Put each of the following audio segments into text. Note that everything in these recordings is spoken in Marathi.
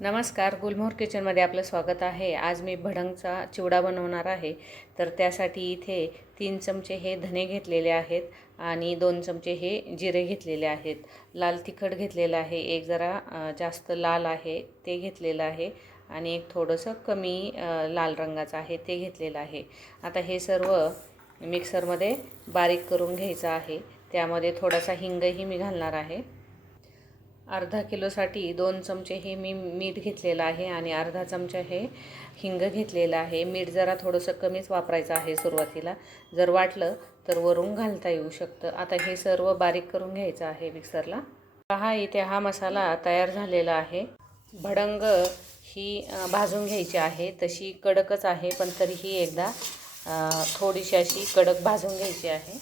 नमस्कार, गुलमोहर किचनमध्ये आपलं स्वागत आहे। आज मी भडंगचा चिवडा बनवणार आहे। तर त्यासाठी इथे 3 चमचे हे धने घेतलेले आहेत आणि 2 चमचे हे जिरे घेतलेले आहेत। लाल तिखट घेतलेलं आहे, एक जरा जास्त लाल आहे ते घेतलेलं आहे आणि एक थोडंसं कमी लाल रंगाचं आहे ते घेतलेलं आहे। आता हे सर्व मिक्सरमध्ये बारीक करून घ्यायचं आहे। त्यामध्ये थोडासा हिंगही मी घालणार आहे। अर्धा किलोसाठी 2 चमचे हे मी मीठ घेतलेलं आहे आणि अर्धा चमचा हे हिंग घेतलेलं आहे। मीठ जरा थोडंसं कमीच वापरायचं आहे सुरुवातीला, जर वाटलं तर वरून घालता येऊ शकतं। आता हे सर्व बारीक करून घ्यायचं आहे मिक्सरला। पहा, इथे हा मसाला तयार झालेला आहे। भडंग ही भाजून घ्यायची आहे, तशी कडकच आहे पण तरीही एकदा थोडीशी अशी कडक भाजून घ्यायची आहे।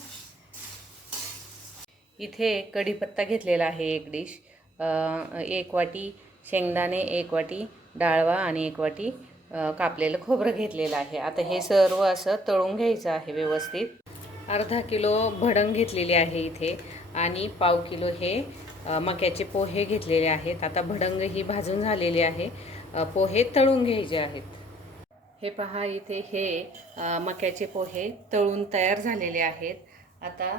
इथे कढीपत्ता घेतलेला आहे 1 डिश, 1 वाटी शेंगदाणे, 1 वाटी डाळवा आणि 1 वाटी कापलेलं खोबरं घेतलेलं आहे। आता हे सर्व असं तळून घ्यायचं आहे व्यवस्थित। अर्धा किलो भडंग घेतलेले आहे इथे आणि पाव किलो हे मक्याचे पोहे घेतलेले आहेत। आता भडंग ही भाजून झालेली आहे, पोहे तळून घ्यायचे आहेत। हे पहा, इथे हे मक्याचे पोहे तळून तयार झालेले आहेत। आता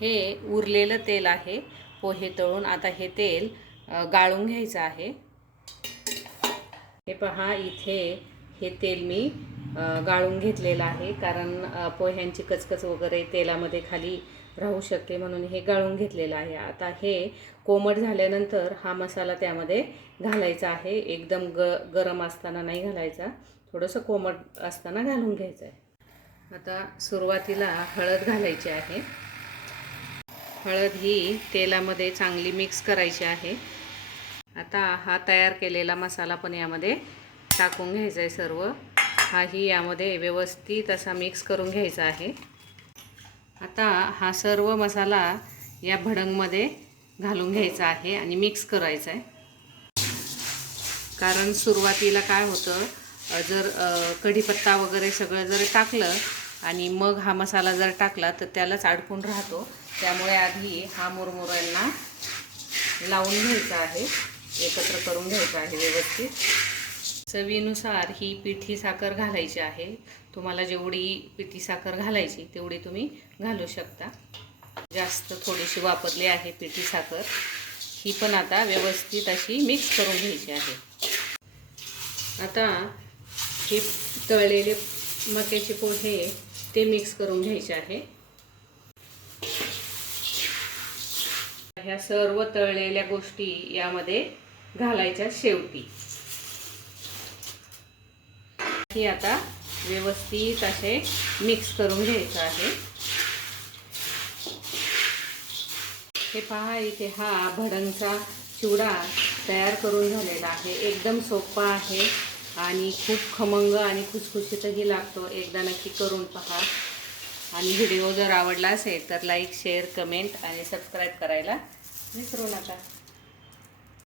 हे उरलेलं तेल आहे पोहे तळून, आता हे तेल गाळून घ्यायचं आहे। हे पहा, इथे हे तेल मी गाळून घेतलेलं आहे, कारण पोह्यांची कचकच वगैरे तेलामध्ये खाली राहू शकते म्हणून हे गाळून घेतलेलं आहे। आता हे कोमट झाल्यानंतर हा मसाला त्यामध्ये घालायचा आहे। एकदम गरम असताना नाही घालायचा, थोडंसं कोमट असताना घालून घ्यायचं आहे। आता सुरुवातीला हळद घालायची आहे। हळद ही तेलामध्ये चांगली मिक्स करायची आहे। आता हा तयार केलेला मसाला पण यामध्ये टाकून घ्यायचा आहे सर्व। हाही यामध्ये व्यवस्थित असा मिक्स करून घ्यायचा आहे। आता हा सर्व मसाला या भडंगमध्ये घालून घ्यायचा आहे आणि मिक्स करायचा आहे। कारण सुरुवातीला काय होतं, जर कढीपत्ता वगैरे सगळं जर टाकलं आणि मग हा मसाला जर टाकला तर त्यालाच अडकून राहतो। त्यामुळे आधी हा मुरमुऱ्यांना लावून घ्यायचा आहे, एकत्र करून घ्यायचा आहे व्यवस्थित। चवीनुसार ही पिठी साखर घालायची आहे। तुम्हाला जेवढी पिठी साखर घालायची तेवढी तुम्ही घालू शकता। जास्त थोडीशी वापरली आहे पिठी साखर। ही पण आता व्यवस्थित अशी मिक्स करून घ्यायची आहे। आता हे तळलेले मक्याचे पोहे ते मिक्स करून घ्यायचे आहे। ह्या सर्व तळलेल्या गोष्टी यामध्ये घालायच्या शेवटी। हे आता व्यवस्थित असे मिक्स करून घ्यायचं आहे। हे पहा, इथे हा भडंगचा चिवडा तयार करून झालेला आहे। एकदम सोपा आहे आणि खूप खमंग आणि खुसखुशीतही लागतो। एकदा नक्की करून पहा आणि व्हिडिओ जर आवडला असेल तर लाईक, शेअर, कमेंट आणि सबस्क्राईब करायला विसरू नका।